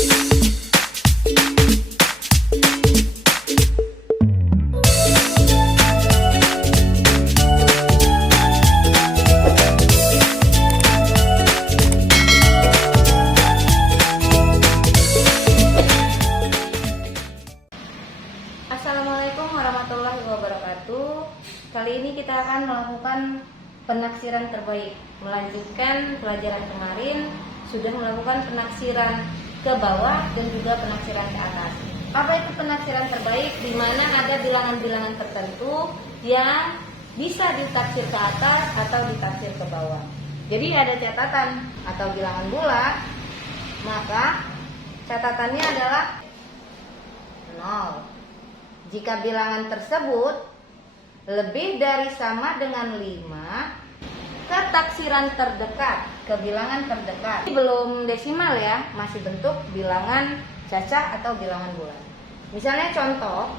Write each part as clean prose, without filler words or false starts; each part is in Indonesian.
Assalamualaikum warahmatullahi wabarakatuh. Kali ini kita akan melakukan penaksiran terbaik. Melanjutkan pelajaran kemarin, sudah melakukan penaksiran ke bawah dan juga penaksiran ke atas. Apa itu penaksiran terbaik? Di mana ada bilangan-bilangan tertentu yang bisa ditaksir ke atas atau ditaksir ke bawah. Jadi ada catatan atau bilangan bulat, maka catatannya adalah 0. Jika bilangan tersebut lebih dari sama dengan 5, ke taksiran terdekat, ke bilangan terdekat. Ini belum desimal ya, masih bentuk bilangan cacah atau bilangan bulat. Misalnya contoh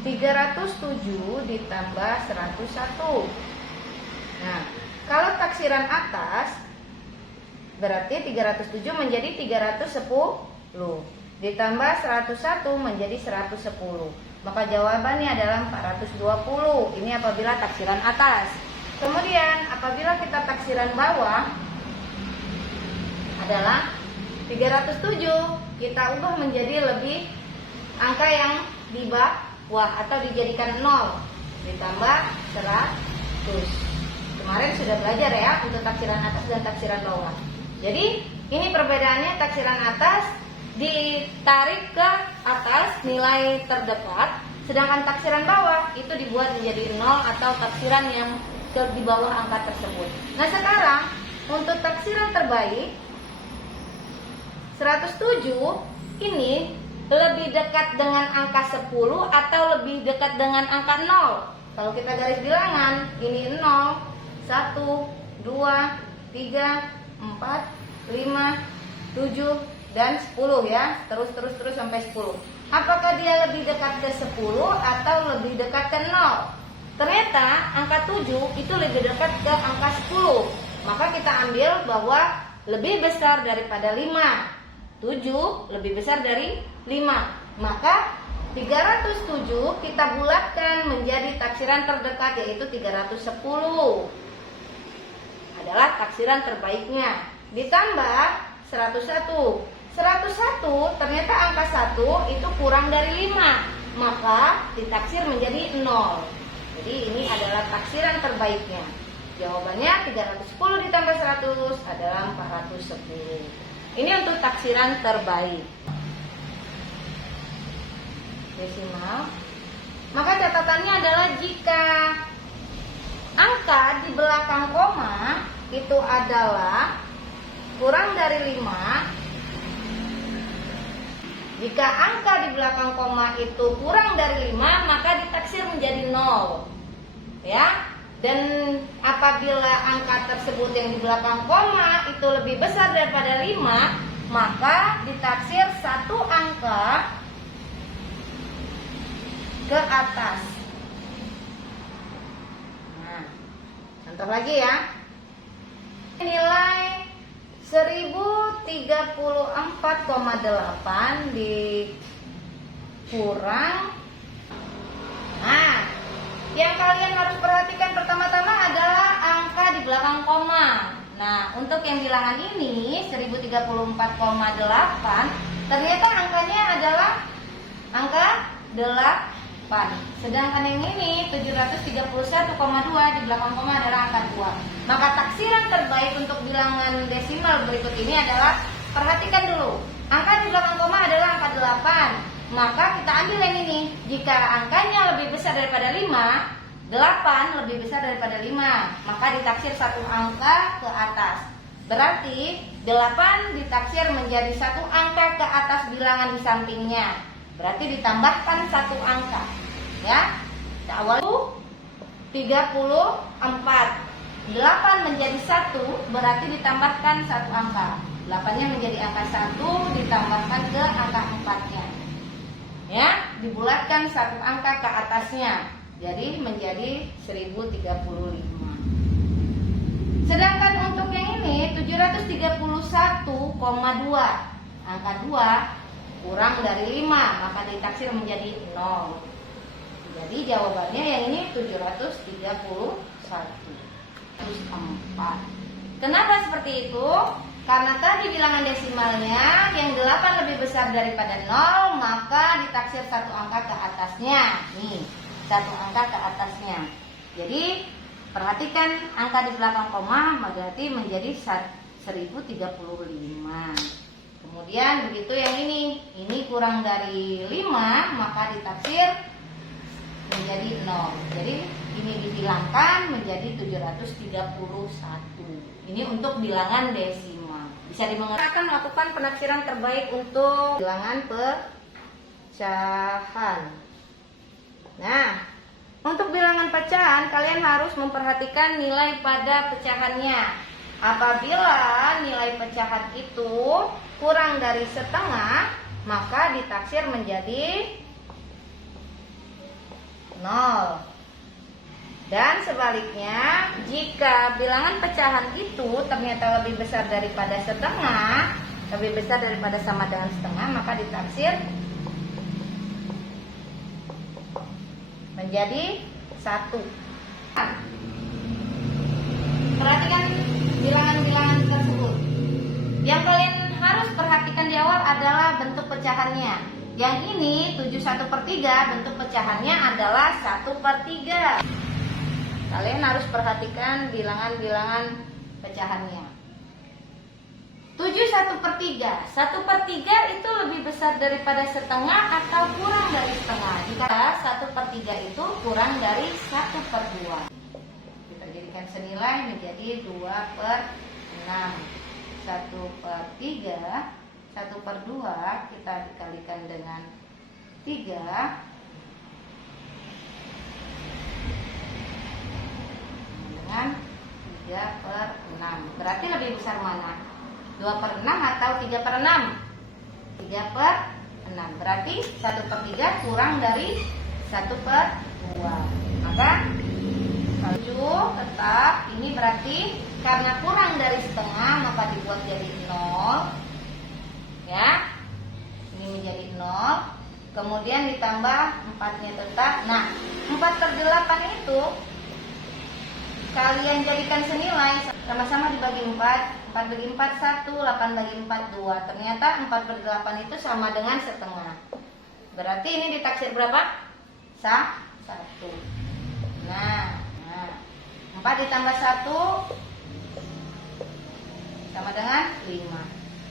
307 ditambah 101. Nah, kalau taksiran atas berarti 307 menjadi 310 ditambah 101 menjadi 110. Maka jawabannya adalah 420. Ini apabila taksiran atas. Kemudian apabila kita taksiran bawah adalah 307, kita ubah menjadi lebih angka yang di bawah atau dijadikan 0 ditambah 100. Kemarin sudah belajar ya untuk taksiran atas dan taksiran bawah. Jadi ini perbedaannya, taksiran atas ditarik ke atas nilai terdekat, sedangkan taksiran bawah itu dibuat menjadi 0 atau taksiran yang di bawah angka tersebut. Nah sekarang untuk taksiran terbaik 107 ini lebih dekat dengan angka 10 atau lebih dekat dengan angka 0. Kalau kita garis bilangan ini 0, 1, 2, 3, 4, 5, 7 dan 10 ya, terus sampai 10. Apakah dia lebih dekat ke 10 atau lebih dekat ke 0? Ternyata angka 7 itu lebih dekat ke angka 10. Maka kita ambil bahwa lebih besar daripada 5. 7 lebih besar dari 5. Maka 307 kita bulatkan menjadi taksiran terdekat, yaitu 310. Adalah taksiran terbaiknya. Ditambah 101. 101 ternyata angka 1 itu kurang dari 5, maka ditaksir menjadi 0. Jadi ini adalah taksiran terbaiknya. Jawabannya 310 ditambah 100 adalah 410. Ini untuk taksiran terbaik. Desimal. Maka catatannya adalah jika angka di belakang koma itu adalah kurang dari 5. Jika angka di belakang koma itu kurang dari 5, maka ditaksir menjadi 0. Ya. Dan apabila angka tersebut yang di belakang koma itu lebih besar daripada 5, maka ditaksir satu angka ke atas. Nah, contoh lagi ya. Nilai 1034,8 dikurang. Nah, yang kalian harus perhatikan pertama-tama adalah angka di belakang koma. Nah, untuk yang bilangan ini 1034,8 ternyata angkanya adalah angka 8. Sedangkan yang ini 731,2 di belakang koma adalah angka 2. Maka taksiran terbaik untuk bilangan desimal berikut ini adalah, perhatikan dulu, angka di belakang koma adalah angka 8. Maka kita ambil yang ini. Jika angkanya lebih besar daripada 5, 8 lebih besar daripada 5, maka ditaksir satu angka ke atas. Berarti 8 ditaksir menjadi satu angka ke atas bilangan di sampingnya. Berarti ditambahkan satu angka. Ya, kita awal 34. 8 menjadi 1 berarti ditambahkan satu angka. 8-nya menjadi angka 1 ditambahkan ke angka 4-nya. Ya, dibulatkan satu angka ke atasnya. Jadi menjadi 1035. Sedangkan untuk yang ini 731,2. Angka 2 kurang dari 5, maka ditaksir menjadi 0. Jadi jawabannya yang ini 731. 104. Kenapa seperti itu? Karena tadi bilangan desimalnya yang 8 lebih besar daripada 0, maka ditaksir satu angka ke atasnya. Nih, satu angka ke atasnya. Jadi perhatikan angka di belakang koma berarti menjadi 1035. Kemudian begitu yang ini kurang dari 5, maka ditaksir menjadi 0. Jadi ini dihilangkan menjadi 731. Ini untuk bilangan desimal. Bisa dimengerti, lakukan penaksiran terbaik untuk bilangan pecahan. Nah, untuk bilangan pecahan kalian harus memperhatikan nilai pada pecahannya. Apabila nilai pecahan itu kurang dari setengah, maka ditaksir menjadi 0. Dan sebaliknya, jika bilangan pecahan itu ternyata lebih besar daripada setengah, lebih besar daripada sama dengan setengah, maka ditaksir menjadi 1. Perhatikan bilangan-bilangan tersebut. Yang kalian harus perhatikan di awal adalah bentuk pecahannya. Yang ini 71/3, bentuk pecahannya adalah 1/3. Kalian harus perhatikan bilangan-bilangan pecahannya. 71/3. 1/3 itu lebih besar daripada setengah atau kurang dari setengah. Jika 1/3 itu kurang dari 1/2. Kita jadikan senilai menjadi 2/6. 1/3, 1/2 kita dikalikan dengan 3. Dengan 3/6. Berarti lebih besar mana? 2/6 atau 3/6? 3/6. Berarti 1/3 kurang dari 1/2. Maka 7 tetap ini berarti karena kurang dari setengah maka dibuat jadi 0. Ya. Ini menjadi 0. Kemudian ditambah 4-nya tetap. Nah, 4/8 itu kalian jadikan senilai, sama-sama dibagi 4. 4 bagi 4 1, 8 bagi 4 2. Ternyata 4/8 itu sama dengan setengah. Berarti ini ditaksir berapa? 1. Nah, 4 ditambah 1 sama dengan 5.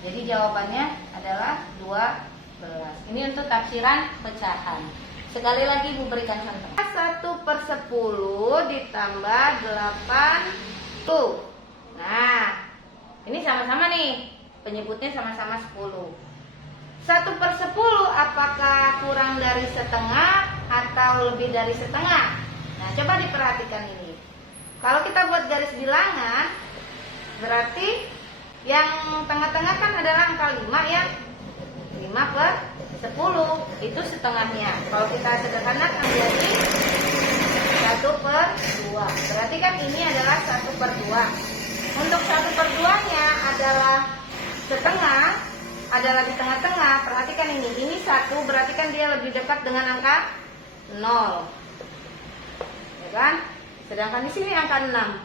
Jadi jawabannya adalah 12. Ini untuk taksiran pecahan. Sekali lagi Ibu berikan contoh. 1/10 ditambah 8. Nah, ini sama-sama nih. Penyebutnya sama-sama 10. 1/10 apakah kurang dari setengah atau lebih dari setengah? Nah, coba diperhatikan ini. Kalau kita buat garis bilangan, berarti yang tengah-tengah kan adalah angka 5 ya. 5/10 itu setengahnya. Kalau kita sederhanakan menjadi 1/2. Berarti kan ini adalah 1/2. Untuk 1/2-nya adalah setengah, adalah di tengah-tengah. Perhatikan ini 1, berarti kan dia lebih dekat dengan angka 0. Ya kan? Sedangkan di sini angka 6.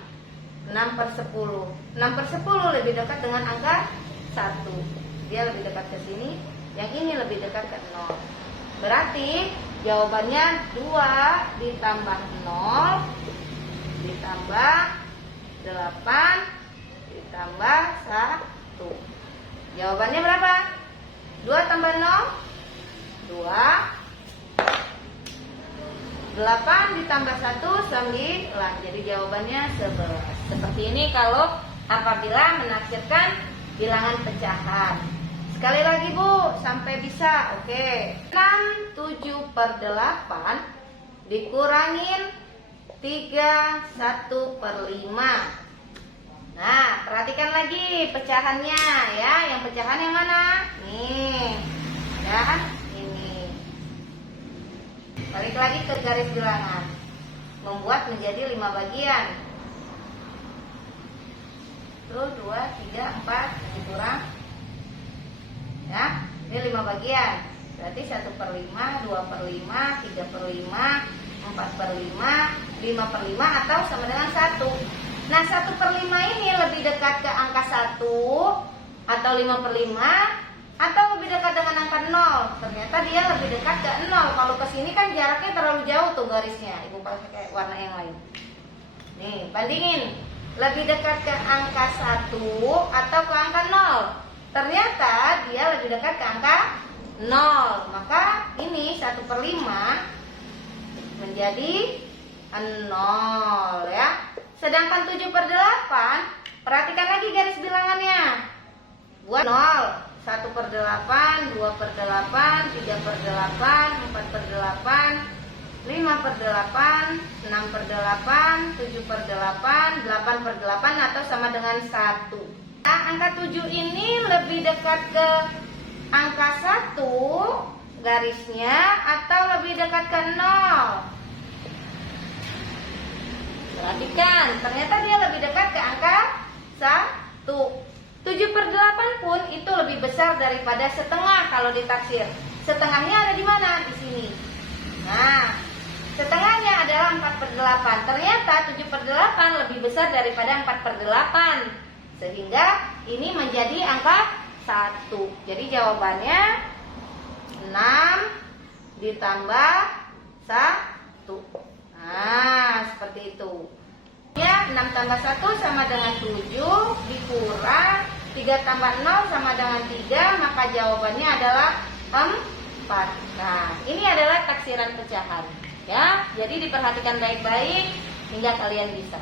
6/10. 6/10 lebih dekat dengan angka 1. Dia lebih dekat ke sini. Yang ini lebih dekat ke 0. Berarti jawabannya 2 ditambah 0 ditambah 8 ditambah 1. Jawabannya berapa? 2 tambah 0 2. 8 ditambah 1 9. Jadi jawabannya 11. Seperti ini kalau apabila menaksirkan bilangan pecahan. Sekali lagi Bu, sampai bisa. Oke. 6 7/8 dikurangin 3 1/5. Nah, perhatikan lagi pecahannya ya. Yang pecahan yang mana? Nih. Ya, ini. Balik lagi ke garis bilangan. Membuat menjadi 5 bagian. 1, 2, 3, 4 dikurang ya, ini 5 bagian, berarti 1/5, 2/5, 3/5, 4/5, 5/5 atau sama dengan 1. Nah 1/5 ini lebih dekat ke angka 1 atau 5/5 atau lebih dekat dengan angka 0. Ternyata dia lebih dekat ke 0. Kalau ke sini kan jaraknya terlalu jauh tuh garisnya. Ibu pakai warna yang lain. Nih, bandingin. Lebih dekat ke angka 1 atau ke angka 0. Ternyata dia lebih dekat ke angka 0. Maka ini 1/5 menjadi 0 ya. Sedangkan 7/8, perhatikan lagi garis bilangannya. Buat 0. 1/8, 2/8, 3/8, 4/8, 5/8, 6/8, 7/8, 8/8 atau sama dengan 1. Nah, angka 7 ini lebih dekat ke angka 1 garisnya atau lebih dekat ke 0? Perhatikan, ternyata dia lebih dekat ke angka 1. 7/8 pun itu lebih besar daripada setengah kalau ditaksir. Setengahnya ada di mana? Di sini. Nah, setengahnya adalah 4/8. Ternyata 7/8 lebih besar daripada 4/8. Sehingga ini menjadi angka 1. Jadi jawabannya 6 ditambah 1. Nah, seperti itu. Ya, 6 tambah 1 sama dengan 7 dikurang 3 tambah 0 sama dengan 3, maka jawabannya adalah 4. Nah, ini adalah taksiran pecahan. Ya, jadi diperhatikan baik-baik hingga kalian bisa.